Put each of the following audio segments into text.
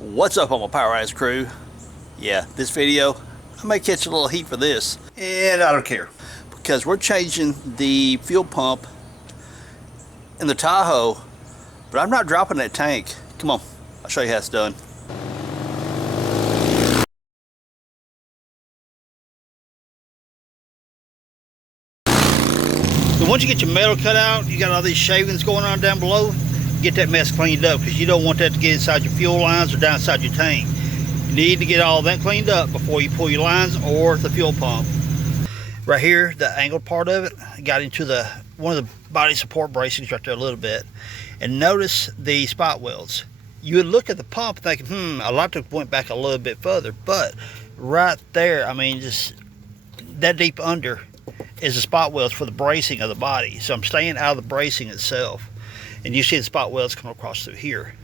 What's up, on my Power Eyes crew? Yeah, this video, I may catch a little heat for this, and I don't care, because we're changing the fuel pump in the Tahoe, but I'm not dropping that tank. Come on, I'll show you how it's done. So once you get your metal cut out, you got all these shavings going on down below, get that mess cleaned up, because you don't want that to get inside your fuel lines or down inside your tank. You need to get all that cleaned up before you pull your lines or the fuel pump. Right here, the angled part of it got into one of the body support bracings right there a little bit. And notice the spot welds. You would look at the pump thinking, I'd like to went back a little bit further, but right there, I mean, just that deep under is the spot welds for the bracing of the body. So I'm staying out of the bracing itself. And you see the spot welds come across through here.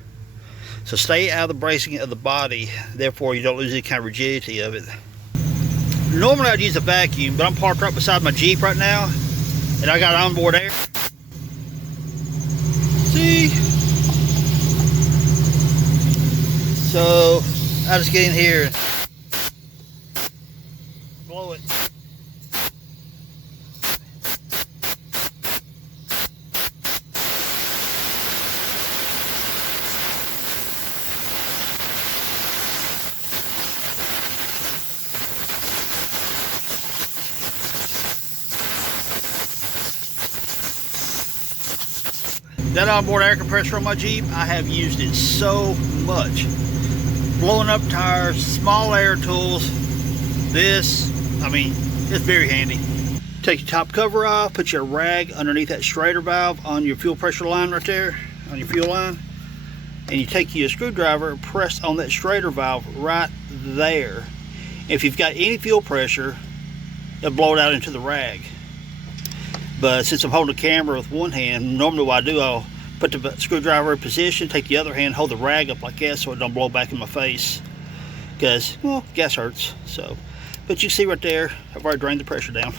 So stay out of the bracing of the body, therefore you don't lose any kind of rigidity of it. Normally I'd use a vacuum, but I'm parked right beside my Jeep right now, and I got onboard air. See? So I just get in here and blow it. That onboard air compressor on my Jeep, I have used it so much. Blowing up tires, small air tools, this, I mean, it's very handy. Take your top cover off, put your rag underneath that Schrader valve on your fuel pressure line right there, on your fuel line. And you take your screwdriver and press on that Schrader valve right there. If you've got any fuel pressure, it'll blow it out into the rag. But since I'm holding the camera with one hand, normally what I do, I'll put the screwdriver in position, take the other hand, hold the rag up like that so it don't blow back in my face. Because, well, gas hurts. So, but you see right there, I've already drained the pressure down.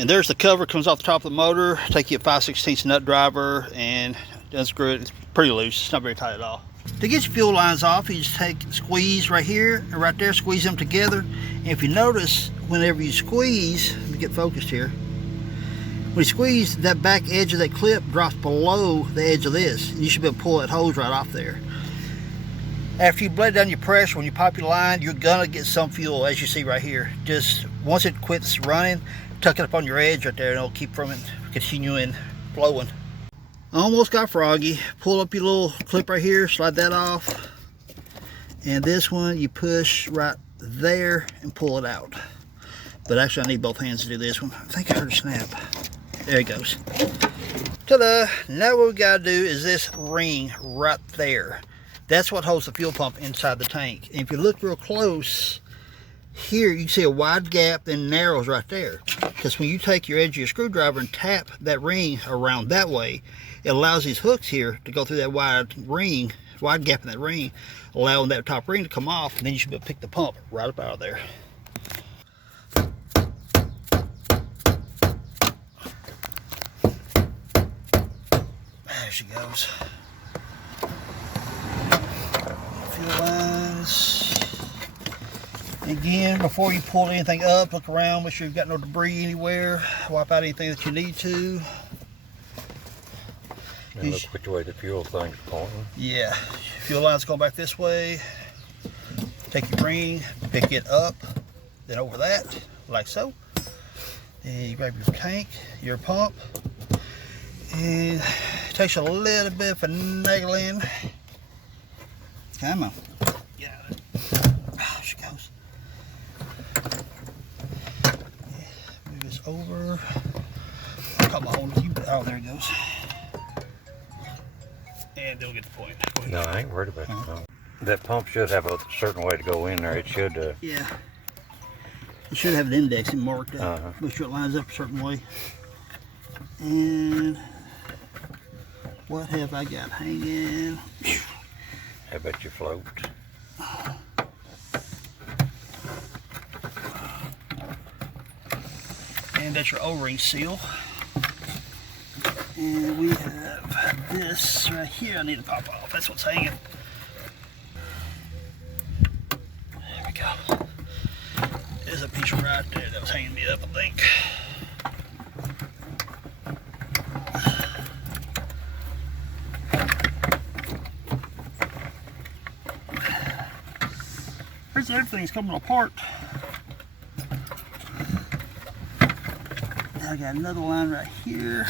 And there's the cover, comes off the top of the motor. Take you a 5/16 nut driver and unscrew it. It's pretty loose, it's not very tight at all. To get your fuel lines off, you just squeeze right here and right there, squeeze them together. And if you notice, whenever you squeeze, let me get focused here. When you squeeze, that back edge of that clip drops below the edge of this. You should be able to pull that hose right off there. After you bled down your pressure, when you pop your line, you're gonna get some fuel, as you see right here. Just once it quits running, tuck it up on your edge right there, and it'll keep from it continuing flowing. Almost got froggy. Pull up your little clip right here, slide that off. And this one, you push right there and pull it out. But actually, I need both hands to do this one. I think I heard a snap. There it goes. Ta-da! Now what we gotta do is this ring right there. That's what holds the fuel pump inside the tank. And if you look real close, here you can see a wide gap and narrows right there. Because when you take your edge of your screwdriver and tap that ring around that way, it allows these hooks here to go through that wide gap in that ring, allowing that top ring to come off, and then you should be able to pick the pump right up out of there. There she goes. Fuel lines. Again, before you pull anything up, look around, make sure you've got no debris anywhere. Wipe out anything that you need to. And look which way the fuel thing's pointing. Yeah, fuel line's going back this way. Take your ring, pick it up, then over that, like so. Then you grab your tank, your pump, and it takes a little bit of finagling. Come on. Got it. Oh, she goes. Move this over. Come on. Oh, there it goes. And they'll get the point. No, I ain't worried about the pump. That pump should have a certain way to go in there. It should. Yeah. It should have an index marked up. Make sure it lines up a certain way. And what have I got hanging? How about your float? And that's your O-ring seal. And we have this right here I need to pop off. That's what's hanging. we go. There's a piece right there that was hanging me up, I think. Everything's coming apart. Now I got another line right here.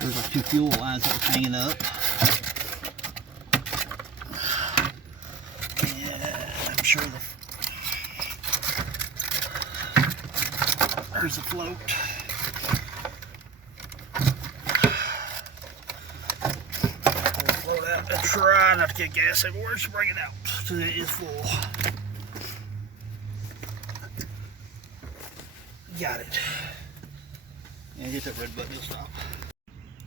There's our 2 fuel lines that are hanging up. And I'm sure there's a float. Try not to get gas everywhere, just bring it out so that it is full. Got it. And hit that red button to stop.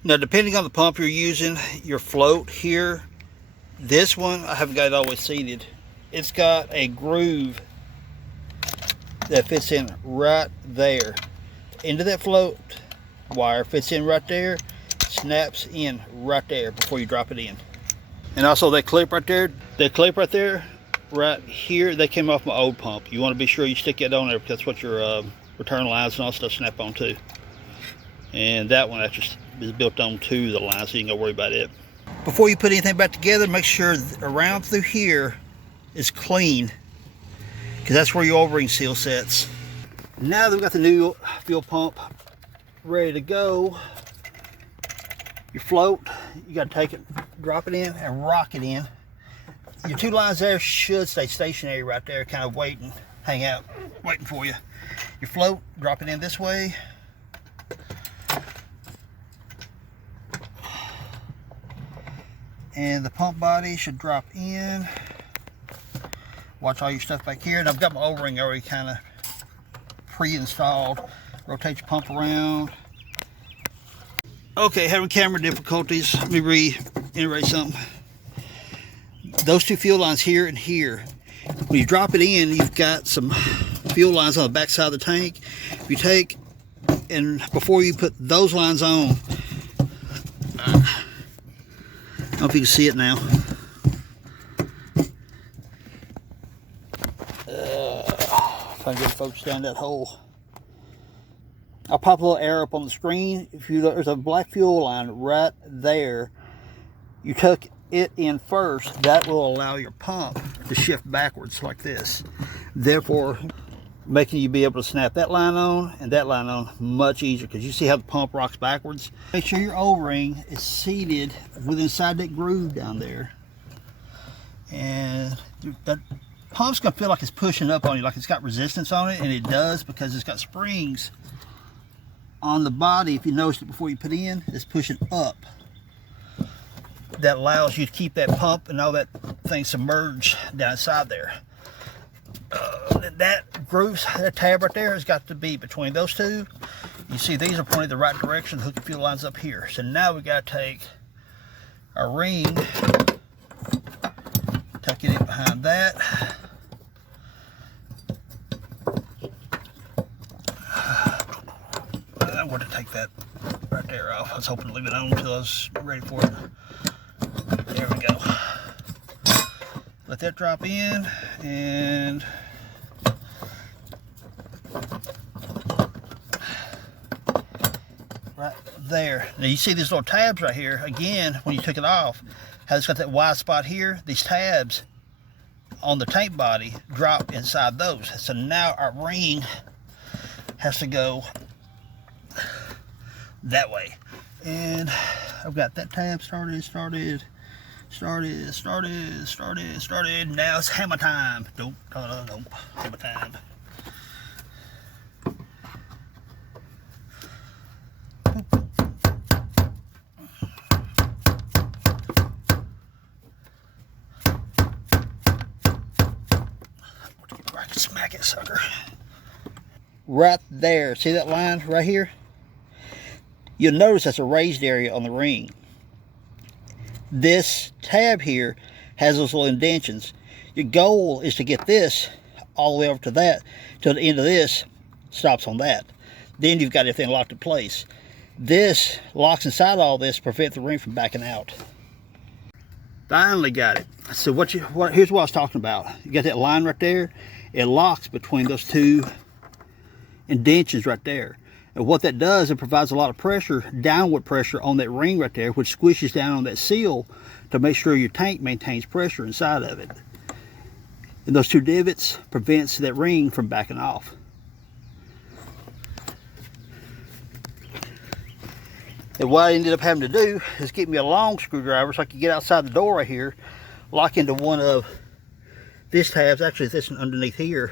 Now, depending on the pump you're using, your float here, this one, I haven't got it always seated. It's got a groove that fits in right there. The end of that float wire fits in right there, snaps in right there before you drop it in. And also that clip right there, right here, they came off my old pump. You want to be sure you stick that on there because that's what your return lines and all stuff snap on too. And that one actually is built on to the line, so you ain't gotta worry about it. Before you put anything back together, make sure around through here is clean, because that's where your O-ring seal sets. Now that we've got the new fuel pump ready to go, your float, you got to take it, drop it in, and rock it in. Your 2 lines there should stay stationary right there, kind of waiting, hang out, waiting for you. Your float, drop it in this way. And the pump body should drop in. Watch all your stuff back here. And I've got my O-ring already kind of pre-installed. Rotate your pump around. Okay, having camera difficulties. Let me reiterate something. Those 2 fuel lines here and here. When you drop it in, you've got some fuel lines on the back side of the tank. If you take, and before you put those lines on, I don't know if you can see it now. If I can get folks down that hole. I'll pop a little arrow up on the screen. If you look, there's a black fuel line right there. You tuck it in first. That will allow your pump to shift backwards like this. Therefore, making you be able to snap that line on and that line on much easier, because you see how the pump rocks backwards. Make sure your O-ring is seated within inside that groove down there. And that pump's gonna feel like it's pushing up on you, like it's got resistance on it, and it does because it's got springs on the body. If you noticed it before you put in, it's pushing up. That allows you to keep that pump and all that thing submerged down inside there. That groove, that tab right there has got to be between those 2. You see these are pointed the right direction. The hook and fuel line's up here. So now we got to take our ring, tuck it in behind that. I'm going to take that right there off. I was hoping to leave it on until I was ready for it. There we go. Let that drop in, and right there. Now you see these little tabs right here. Again, when you took it off, how it's got that wide spot here. These tabs on the tank body drop inside those. So now our ring has to go that way. And I've got that tab started. Now it's hammer time. Don't, hammer time. I can smack it, sucker. Right there, see that line right here? You'll notice that's a raised area on the ring. This tab here has those little indentions. Your goal is to get this all the way over to that, till the end of this stops on that. Then you've got everything locked in place. This locks inside all this to prevent the ring from backing out. Finally got it. So here's what I was talking about. You got that line right there? It locks between those two indentions right there. And what that does, it provides a lot of pressure, downward pressure on that ring right there, which squishes down on that seal to make sure your tank maintains pressure inside of it. And those two divots prevents that ring from backing off. And what I ended up having to do is get me a long screwdriver so I could get outside the door right here, lock into one of these tabs, actually this one underneath here,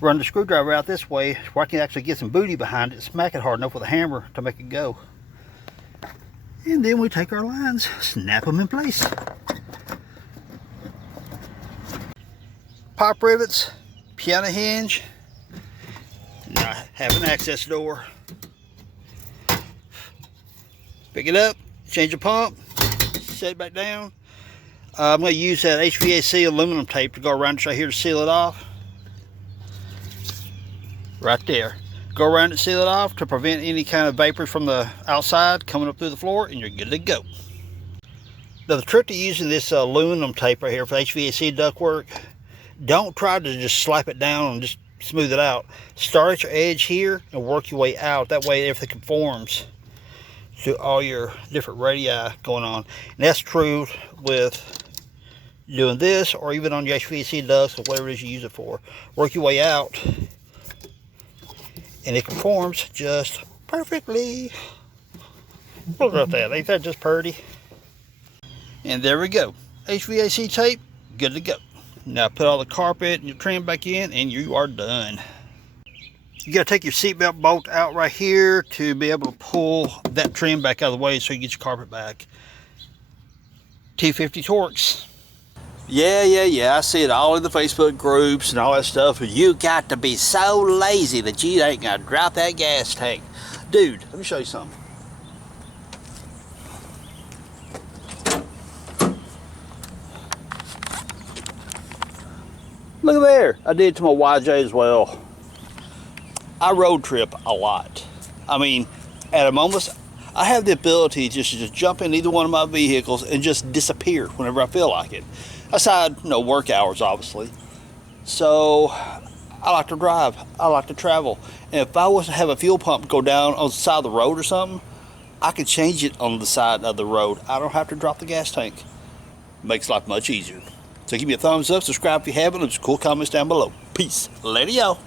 run the screwdriver out this way where I can actually get some booty behind it, smack it hard enough with a hammer to make it go. And then we take our lines, snap them in place. Pipe rivets, piano hinge, and I have an access door. Pick it up, change the pump, set it back down. I'm going to use that HVAC aluminum tape to go around it right here to seal it off. Right there. Go around it, seal it off to prevent any kind of vapor from the outside coming up through the floor, and you're good to go. Now the trick to using this aluminum tape right here for HVAC ductwork, don't try to just slap it down and just smooth it out. Start at your edge here and work your way out. That way everything conforms to all your different radii going on. And that's true with doing this or even on your HVAC ducts or whatever it is you use it for. Work your way out and it conforms just perfectly. Look at that, ain't that just pretty? And there we go. HVAC tape, good to go. Now put all the carpet and your trim back in and you are done. You got to take your seatbelt bolt out right here to be able to pull that trim back out of the way so you get your carpet back. T50 Torx. Yeah, I see it all in the Facebook groups and all that stuff. You got to be so lazy that you ain't gonna drop that gas tank. Dude, let me show you something. Look at there. I did it to my YJ as well. I road trip a lot. I mean, at a moment, I have the ability just to jump in either one of my vehicles and just disappear whenever I feel like it. Aside, work hours, obviously. So, I like to drive. I like to travel. And if I was to have a fuel pump go down on the side of the road or something, I could change it on the side of the road. I don't have to drop the gas tank. Makes life much easier. So give me a thumbs up, subscribe if you haven't, and some cool comments down below. Peace. Later, y'all.